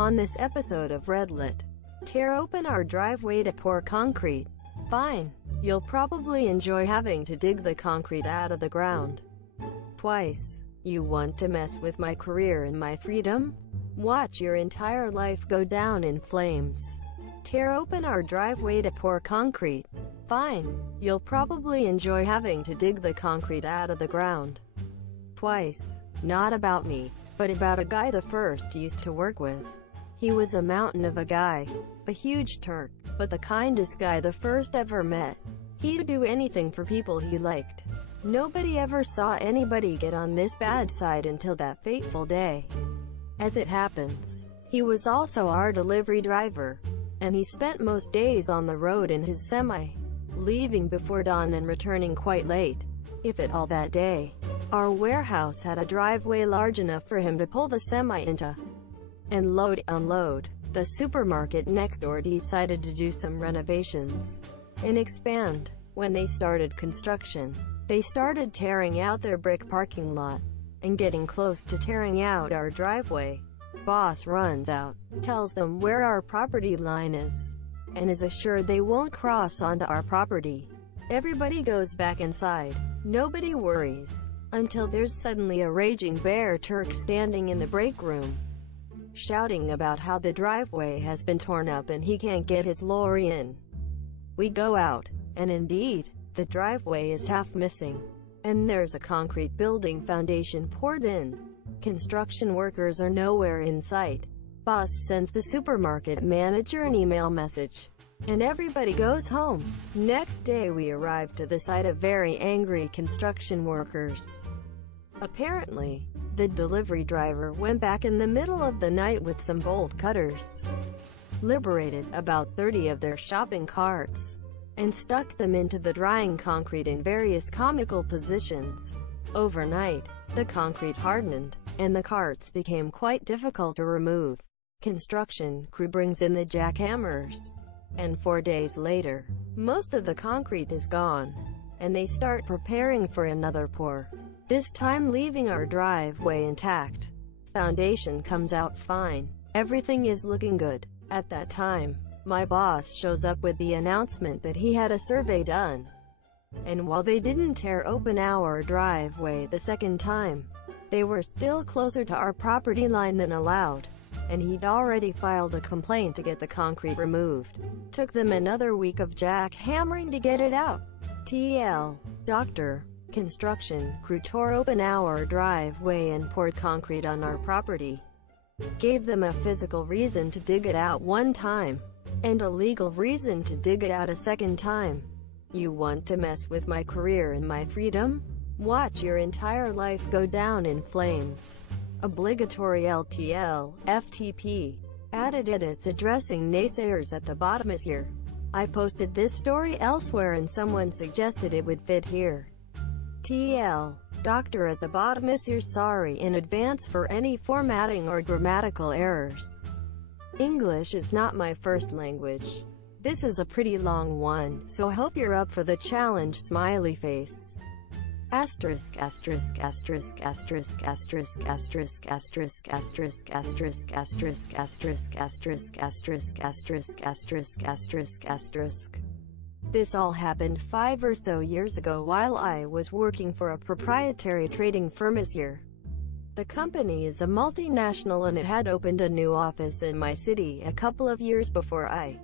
On this episode of Redlit, tear open our driveway to pour concrete. Fine. You'll probably enjoy having to dig the concrete out of the ground. Twice. You want to mess with my career and my freedom? Watch your entire life go down in flames. Tear open our driveway to pour concrete. Fine. You'll probably enjoy having to dig the concrete out of the ground. Twice. Not about me, but about a guy the first used to work with. He was a mountain of a guy. A huge Turk, but the kindest guy the first ever met. He'd do anything for people he liked. Nobody ever saw anybody get on this bad side until that fateful day. As it happens, he was also our delivery driver, and he spent most days on the road in his semi, leaving before dawn and returning quite late, if at all that day. Our warehouse had a driveway large enough for him to pull the semi into and unload. The supermarket next door decided to do some renovations and expand. When they started construction, they started tearing out their brick parking lot and getting close to tearing out our driveway. Boss runs out, tells them where our property line is, and is assured they won't cross onto our property. Everybody goes back inside. Nobody worries, until there's suddenly a raging bear Turk standing in the break room, shouting about how the driveway has been torn up and he can't get his lorry in. We go out, and indeed, the driveway is half missing, and there's a concrete building foundation poured in. Construction workers are nowhere in sight. Boss sends the supermarket manager an email message, and everybody goes home. Next day we arrive to the site of very angry construction workers. Apparently, the delivery driver went back in the middle of the night with some bolt cutters, liberated about 30 of their shopping carts, and stuck them into the drying concrete in various comical positions. Overnight, the concrete hardened, and the carts became quite difficult to remove. Construction crew brings in the jackhammers, and 4 days later, most of the concrete is gone, and they start preparing for another pour, this time leaving our driveway intact. Foundation comes out fine. Everything is looking good. At that time, my boss shows up with the announcement that he had a survey done, and while they didn't tear open our driveway the second time, they were still closer to our property line than allowed, and he'd already filed a complaint to get the concrete removed. Took them another week of jackhammering to get it out. TL. Doctor. Construction crew tore open our driveway and poured concrete on our property. Gave them a physical reason to dig it out one time, and a legal reason to dig it out a second time. You want to mess with my career and my freedom? Watch your entire life go down in flames. Obligatory LTL, FTP. Added edits addressing naysayers at the bottom is here. I posted this story elsewhere and someone suggested it would fit here. TL. Doctor at the bottom is here. Sorry in advance for any formatting or grammatical errors. English is not my first language. This is a pretty long one, so hope you're up for the challenge. Smiley face. Asterisk asterisk asterisk asterisk asterisk asterisk asterisk asterisk asterisk asterisk asterisk asterisk asterisk asterisk asterisk asterisk asterisk. This all happened 5 or so years ago while I was working for a proprietary trading firm this year. The company is a multinational and it had opened a new office in my city a couple of years before I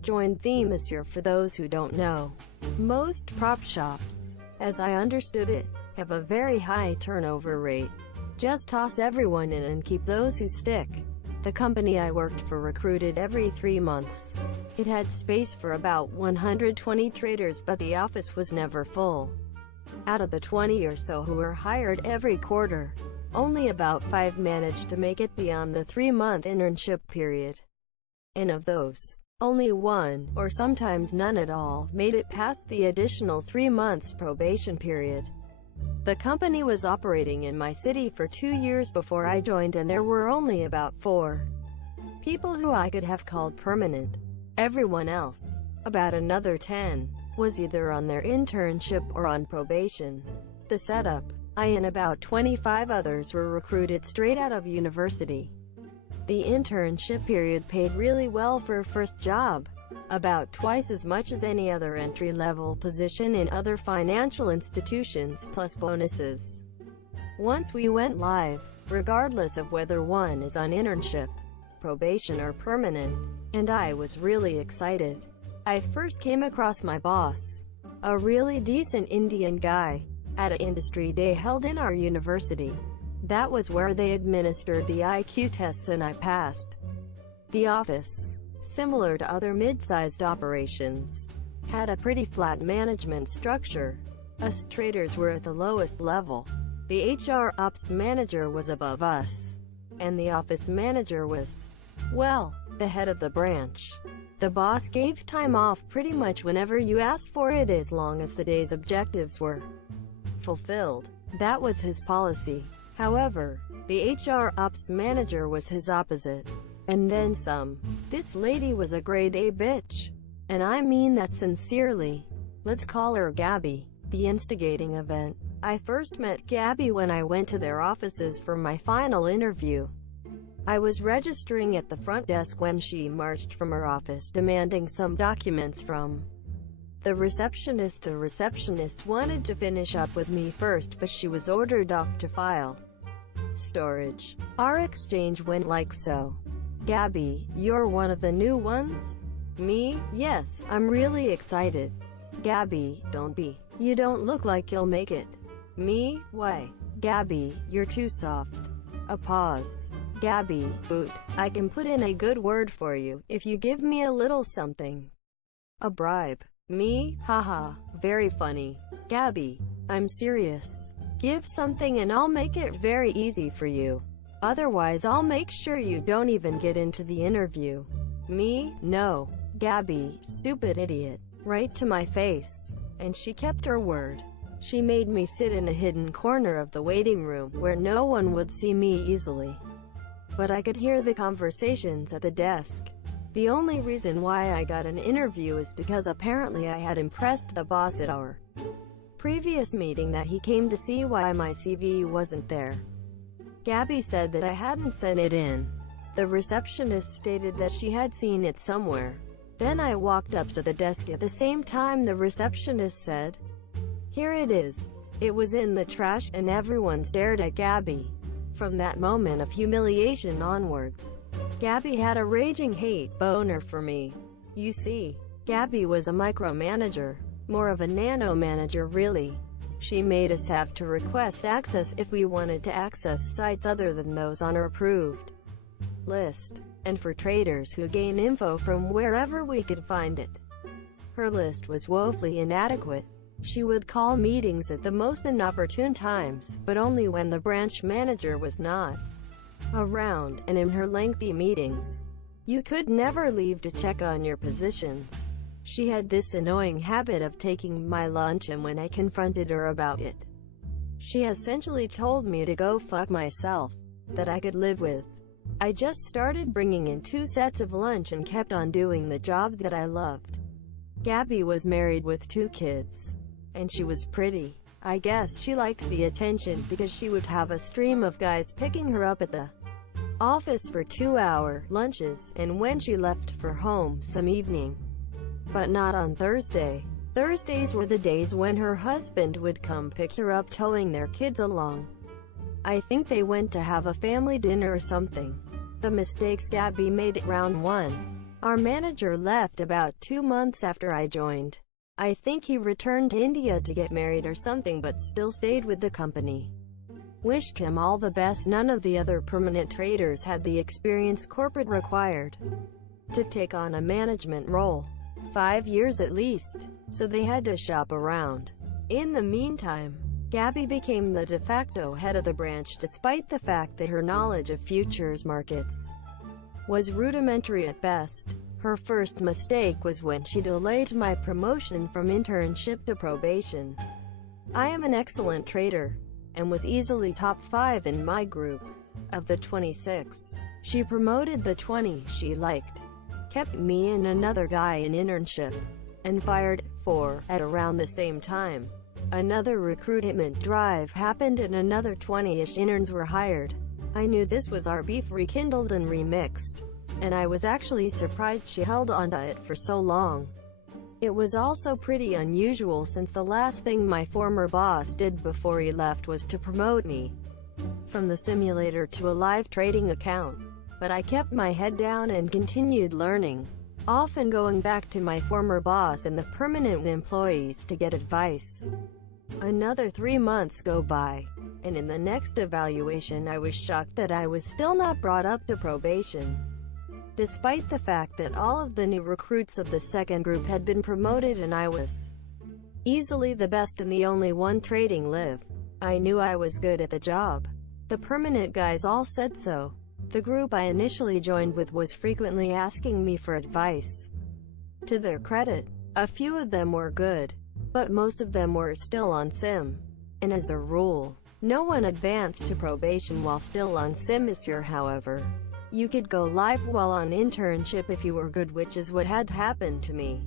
joined this year. For those who don't know, most prop shops, as I understood it, have a very high turnover rate. Just toss everyone in and keep those who stick. The company I worked for recruited every 3 months. It had space for about 120 traders, but the office was never full. Out of the 20 or so who were hired every quarter, only about 5 managed to make it beyond the 3-month internship period. And of those, only 1, or sometimes none at all, made it past the additional 3 months probation period. The company was operating in my city for 2 years before I joined, and there were only about 4 people who I could have called permanent. Everyone else, about another 10, was either on their internship or on probation. The setup: I and about 25 others were recruited straight out of university. The internship period paid really well for a first job, about twice as much as any other entry-level position in other financial institutions, plus bonuses. Once we went live, regardless of whether one is on internship, probation or permanent, and I was really excited. I first came across my boss, a really decent Indian guy, at an industry day held in our university. That was where they administered the IQ tests and I passed. The office, similar to other mid-sized operations, had a pretty flat management structure. Us traders were at the lowest level. The HR ops manager was above us, and the office manager was, well, the head of the branch. The boss gave time off pretty much whenever you asked for it as long as the day's objectives were fulfilled. That was his policy. However, the HR ops manager was his opposite. And then some. This lady was a grade A bitch. And I mean that sincerely. Let's call her Gabby. The instigating event. I first met Gabby when I went to their offices for my final interview. I was registering at the front desk when she marched from her office demanding some documents from the receptionist. The receptionist wanted to finish up with me first, but she was ordered off to file storage. Our exchange went like so. Gabby, you're one of the new ones? Me? Yes, I'm really excited. Gabby, don't be. You don't look like you'll make it. Me? Why? Gabby, you're too soft. A pause. Gabby, boot. I can put in a good word for you, if you give me a little something. A bribe. Me? Haha, very funny. Gabby, I'm serious. Give something and I'll make it very easy for you. Otherwise I'll make sure you don't even get into the interview. Me? No. Gabby, stupid idiot. Right to my face. And she kept her word. She made me sit in a hidden corner of the waiting room, where no one would see me easily. But I could hear the conversations at the desk. The only reason why I got an interview is because apparently I had impressed the boss at our previous meeting that he came to see why my CV wasn't there. Gabby said that I hadn't sent it in. The receptionist stated that she had seen it somewhere. Then I walked up to the desk at the same time the receptionist said, "Here it is." It was in the trash, and everyone stared at Gabby. From that moment of humiliation onwards, Gabby had a raging hate boner for me. You see, Gabby was a micromanager, more of a nano-manager really. She made us have to request access if we wanted to access sites other than those on her approved list, and for traders who gain info from wherever we could find it. Her list was woefully inadequate. She would call meetings at the most inopportune times, but only when the branch manager was not around, and in her lengthy meetings, you could never leave to check on your positions. She had this annoying habit of taking my lunch, and when I confronted her about it, she essentially told me to go fuck myself, that I could live with. I just started bringing in 2 sets of lunch and kept on doing the job that I loved. Gabby was married with 2 kids. And she was pretty. I guess she liked the attention because she would have a stream of guys picking her up at the office for 2-hour lunches, and when she left for home some evening. But not on Thursday. Thursdays were the days when her husband would come pick her up towing their kids along. I think they went to have a family dinner or something. The mistakes Gabby made at round 1. Our manager left about 2 months after I joined. I think he returned to India to get married or something, but still stayed with the company. Wished him all the best. None of the other permanent traders had the experience corporate required to take on a management role. 5 years at least. So they had to shop around. In the meantime, Gabby became the de facto head of the branch, despite the fact that her knowledge of futures markets was rudimentary at best. Her first mistake was when she delayed my promotion from internship to probation. I am an excellent trader, and was easily top 5 in my group. Of the 26, she promoted the 20 she liked, kept me and another guy in internship, and fired 4 at around the same time. Another recruitment drive happened and another 20-ish interns were hired. I knew this was our beef rekindled and remixed, and I was actually surprised she held onto it for so long. It was also pretty unusual since the last thing my former boss did before he left was to promote me from the simulator to a live trading account. But I kept my head down and continued learning, often going back to my former boss and the permanent employees to get advice. Another 3 months go by, and in the next evaluation I was shocked that I was still not brought up to probation, despite the fact that all of the new recruits of the second group had been promoted and I was easily the best and the only one trading live. I knew I was good at the job. The permanent guys all said so. The group I initially joined with was frequently asking me for advice. To their credit, a few of them were good, but most of them were still on sim. And as a rule, no one advanced to probation while still on simulator. However, you could go live while on internship if you were good, which is what had happened to me.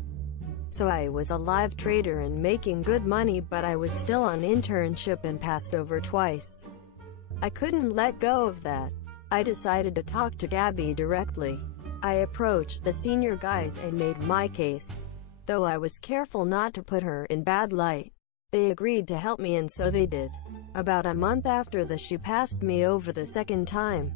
So I was a live trader and making good money, but I was still on internship and passed over twice. I couldn't let go of that. I decided to talk to Gabby directly. I approached the senior guys and made my case, though I was careful not to put her in bad light. They agreed to help me, and so they did. About a month after this, she passed me over the second time.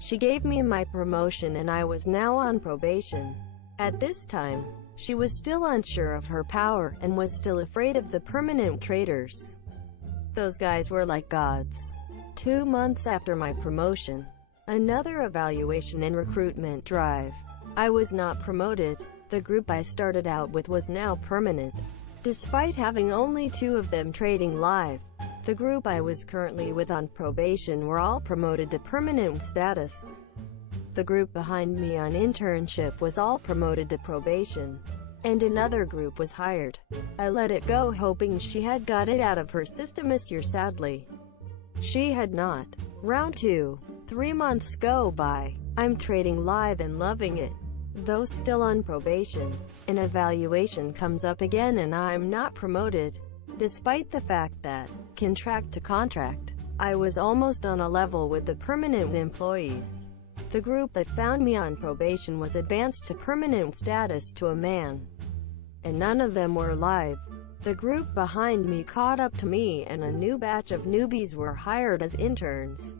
She gave me my promotion and I was now on probation. At this time, she was still unsure of her power and was still afraid of the permanent traders. Those guys were like gods. 2 months after my promotion, another evaluation and recruitment drive. I was not promoted. The group I started out with was now permanent. Despite having only 2 of them trading live, the group I was currently with on probation were all promoted to permanent status. The group behind me on internship was all promoted to probation, and another group was hired. I let it go hoping she had got it out of her system this year. Sadly, she had not. Round 2. 3 months go by. I'm trading live and loving it. Though still on probation, an evaluation comes up again and I'm not promoted. Despite the fact that, contract to contract, I was almost on a level with the permanent employees. The group that found me on probation was advanced to permanent status to a man, and none of them were live. The group behind me caught up to me and a new batch of newbies were hired as interns.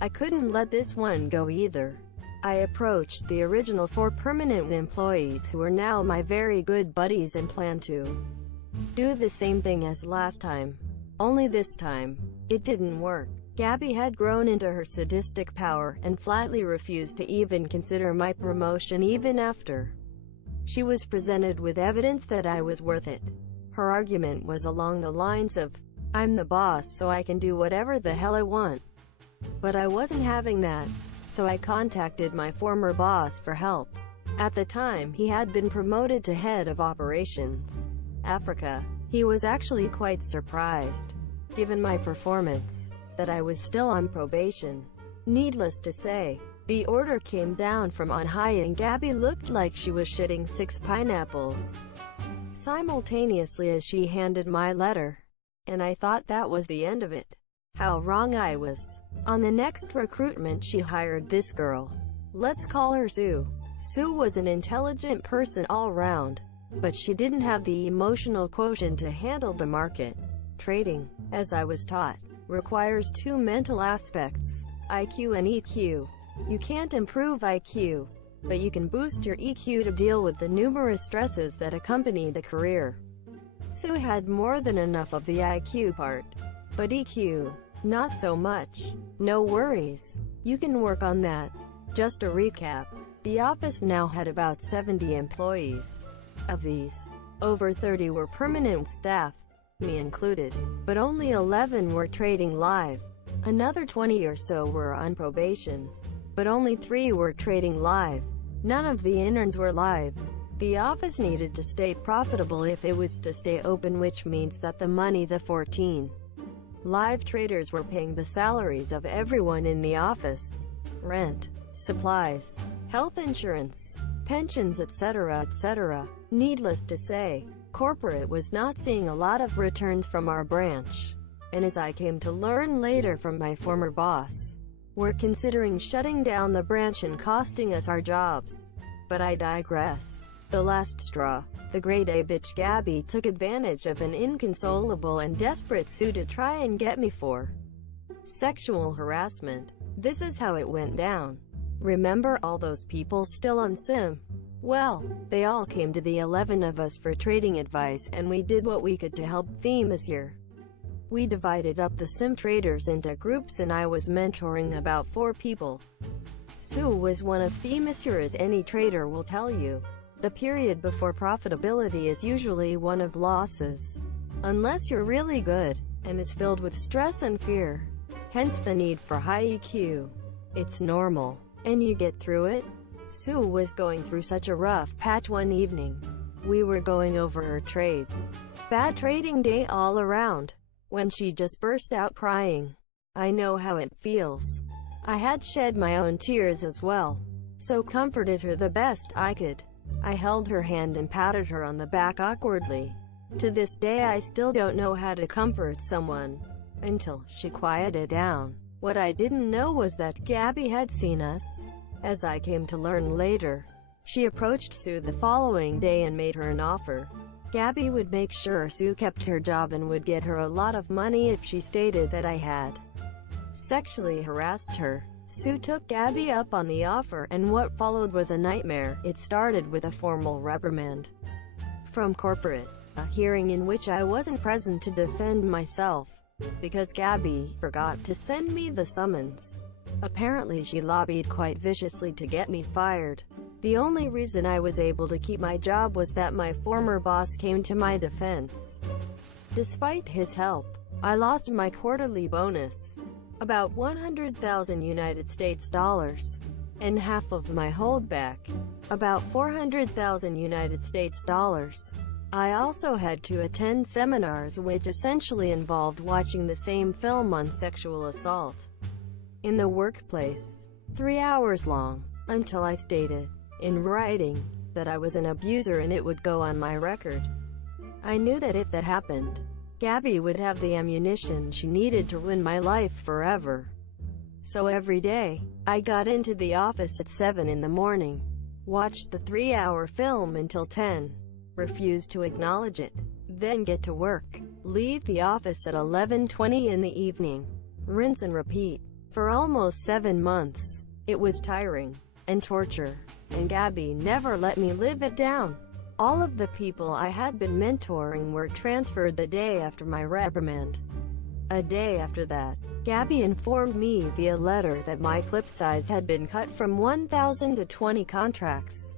I couldn't let this one go either. I approached the original 4 permanent employees who are now my very good buddies and plan to do the same thing as last time. Only this time, it didn't work. Gabby had grown into her sadistic power and flatly refused to even consider my promotion even after she was presented with evidence that I was worth it. Her argument was along the lines of, "I'm the boss, so I can do whatever the hell I want." But I wasn't having that, so I contacted my former boss for help. At the time, he had been promoted to head of operations Africa. He was actually quite surprised, given my performance, that I was still on probation. Needless to say, the order came down from on high and Gabby looked like she was shitting 6 pineapples simultaneously as she handed my letter. And I thought that was the end of it. How wrong I was. On the next recruitment she hired this girl. Let's call her Sue. Sue was an intelligent person all round, but she didn't have the emotional quotient to handle the market. Trading, as I was taught, requires 2 mental aspects, IQ and EQ. You can't improve IQ, but you can boost your EQ to deal with the numerous stresses that accompany the career. Sue had more than enough of the IQ part, but EQ, not so much. No worries. You can work on that. Just a recap. The office now had about 70 employees. Of these, over 30 were permanent staff, me included, but only 11 were trading live. Another 20 or so were on probation, but only 3 were trading live. None of the interns were live. The office needed to stay profitable if it was to stay open, which means that the money the 14 live traders were paying the salaries of everyone in the office. Rent, supplies, health insurance, pensions, etc., etc. Needless to say, corporate was not seeing a lot of returns from our branch. And as I came to learn later from my former boss, were considering shutting down the branch and costing us our jobs. But I digress. The last straw. The grade A bitch Gabby took advantage of an inconsolable and desperate Sue to try and get me for sexual harassment. This is how it went down. Remember all those people still on Sim? Well, they all came to the 11 of us for trading advice, and we did what we could to help Themyscire. We divided up the Sim traders into groups and I was mentoring about 4 people. Sue was one of Themyscire, as any trader will tell you. The period before profitability is usually one of losses. Unless you're really good, and it's filled with stress and fear. Hence the need for high EQ. It's normal, and you get through it. Sue was going through such a rough patch one evening. We were going over her trades. Bad trading day all around. When she just burst out crying. I know how it feels. I had shed my own tears as well. So comforted her the best I could. I held her hand and patted her on the back awkwardly. To this day I still don't know how to comfort someone. Until she quieted down. What I didn't know was that Gabby had seen us. As I came to learn later, she approached Sue the following day and made her an offer. Gabby would make sure Sue kept her job and would get her a lot of money if she stated that I had sexually harassed her. Sue took Gabby up on the offer, and what followed was a nightmare. It started with a formal reprimand from corporate, a hearing in which I wasn't present to defend myself, because Gabby forgot to send me the summons. Apparently she lobbied quite viciously to get me fired. The only reason I was able to keep my job was that my former boss came to my defense. Despite his help, I lost my quarterly bonus, about 100,000 United States dollars, and half of my holdback, about 400,000 United States dollars. I also had to attend seminars which essentially involved watching the same film on sexual assault in the workplace, 3 hours long, until I stated, in writing, that I was an abuser and it would go on my record. I knew that if that happened, Gabby would have the ammunition she needed to ruin my life forever. So every day, I got into the office at 7 in the morning, watched the 3-hour film until 10, refused to acknowledge it, then get to work, leave the office at 11:20 in the evening, rinse and repeat. For almost 7 months, it was tiring and torture, and Gabby never let me live it down. All of the people I had been mentoring were transferred the day after my reprimand. A day after that, Gabby informed me via letter that my clip size had been cut from 1,000 to 20 contracts.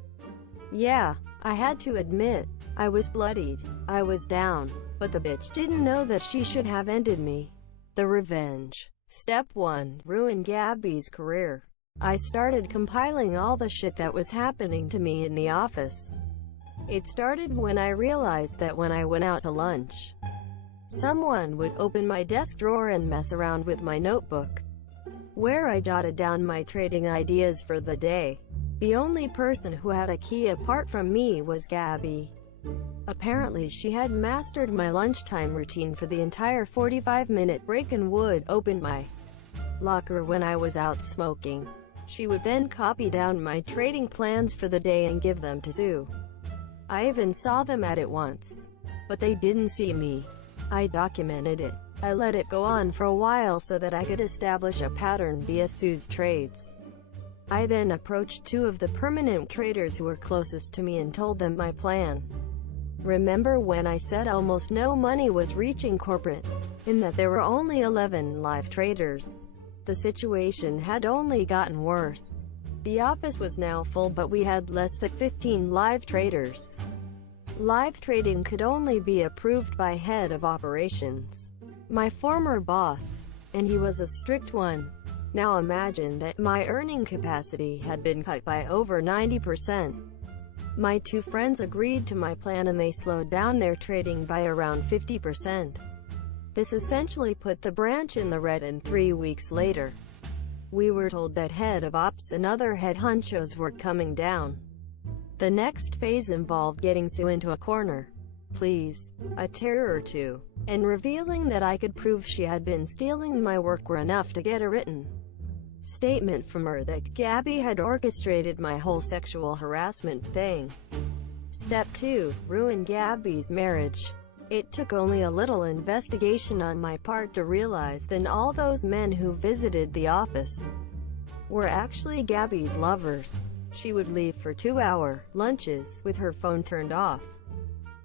Yeah, I had to admit, I was bloodied, I was down, but the bitch didn't know that she should have ended me. The revenge. Step 1. Ruin Gabby's career. I started compiling all the shit that was happening to me in the office. It started when I realized that when I went out to lunch, someone would open my desk drawer and mess around with my notebook, where I jotted down my trading ideas for the day. The only person who had a key apart from me was Gabby. Apparently she had mastered my lunchtime routine for the entire 45-minute break and would open my locker when I was out smoking. She would then copy down my trading plans for the day and give them to Sue. I even saw them at it once, but they didn't see me. I documented it. I let it go on for a while so that I could establish a pattern via Sue's trades. I then approached 2 of the permanent traders who were closest to me and told them my plan. Remember when I said almost no money was reaching corporate, in that there were only 11 live traders? The situation had only gotten worse. The office was now full, but we had less than 15 live traders. Live trading could only be approved by head of operations, my former boss, and he was a strict one. Now imagine that my earning capacity had been cut by over 90%. My 2 friends agreed to my plan and they slowed down their trading by around 50%. This essentially put the branch in the red, and 3 weeks later, we were told that head of ops and other head honchos were coming down. The next phase involved getting Sue into a corner, please, a tear or 2, and revealing that I could prove she had been stealing my work were enough to get her written. statement from her that Gabby had orchestrated my whole sexual harassment thing. Step 2. Ruin Gabby's marriage. It took only a little investigation on my part to realize that all those men who visited the office were actually Gabby's lovers. She would leave for 2-hour lunches with her phone turned off.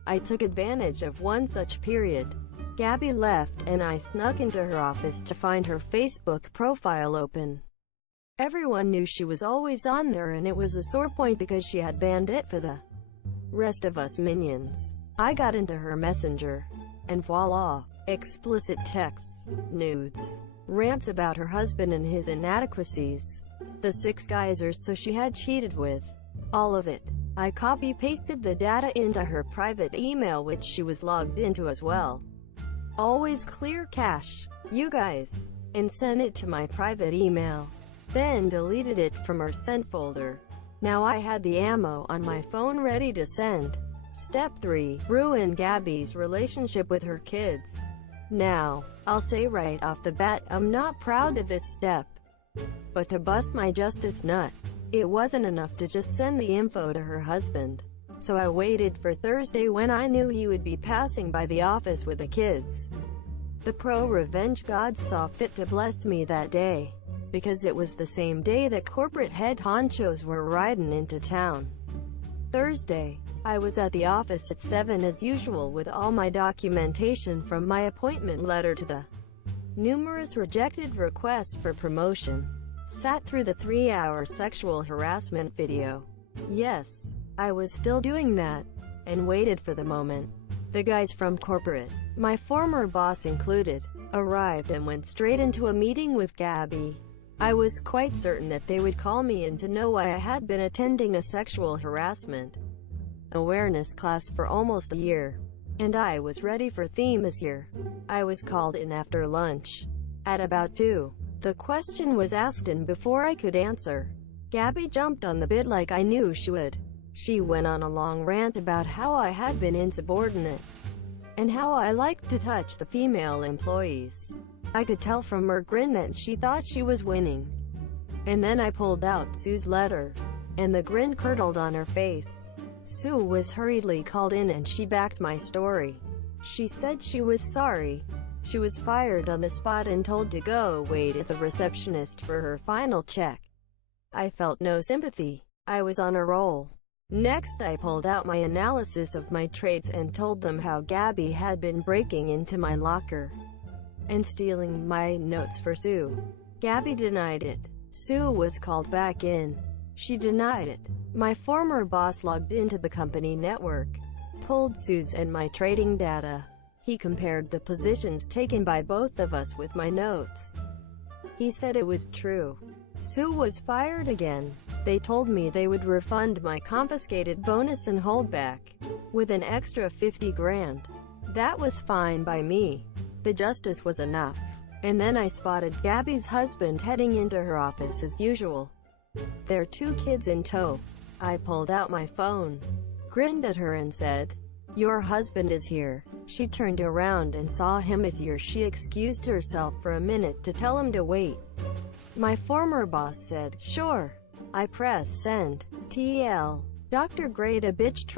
I took advantage of one such period. Gabby left, and I snuck into her office to find her Facebook profile open. Everyone knew she was always on there, and it was a sore point because she had banned it for the rest of us minions. I got into her messenger, and voila! Explicit texts, nudes, rants about her husband and his inadequacies, the 6 guys or so she had cheated with. All of it. I copy-pasted the data into her private email, which she was logged into as well. Always clear cache, you guys, and sent it to my private email. Then deleted it from her sent folder. Now I had the ammo on my phone ready to send. Step 3. Ruin Gabby's relationship with her kids. Now, I'll say right off the bat, I'm not proud of this step. But to bust my justice nut, it wasn't enough to just send the info to her husband. So I waited for Thursday when I knew he would be passing by the office with the kids. The ProRevenge gods saw fit to bless me that day, because it was the same day that corporate head honchos were riding into town. Thursday, I was at the office at 7 as usual with all my documentation from my appointment letter to the numerous rejected requests for promotion. Sat through the 3-hour sexual harassment video. Yes, I was still doing that, and waited for the moment. The guys from corporate, my former boss included, arrived and went straight into a meeting with Gabby. I was quite certain that they would call me in to know why I had been attending a sexual harassment awareness class for almost a year, and I was ready for theme this year. I was called in after lunch. At about 2, the question was asked, and before I could answer, Gabby jumped on the bit like I knew she would. She went on a long rant about how I had been insubordinate, and how I liked to touch the female employees. I could tell from her grin that she thought she was winning. And then I pulled out Sue's letter, and the grin curdled on her face. Sue was hurriedly called in and she backed my story. She said she was sorry. She was fired on the spot and told to go wait at the receptionist for her final check. I felt no sympathy. I was on a roll. Next I pulled out my analysis of my traits and told them how Gabby had been breaking into my locker and stealing my notes for Sue. Gabby denied it. Sue was called back in. She denied it. My former boss logged into the company network, pulled Sue's and my trading data. He compared the positions taken by both of us with my notes. He said it was true. Sue was fired again. They told me they would refund my confiscated bonus and holdback with an extra 50 grand. That was fine by me. The justice was enough. And then I spotted Gabby's husband heading into her office as usual. Their 2 kids in tow. I pulled out my phone, grinned at her and said, "Your husband is here." She turned around and saw him as she excused herself for a minute to tell him to wait. My former boss said, "Sure." I pressed send. TL. Dr. Grade, a bitch.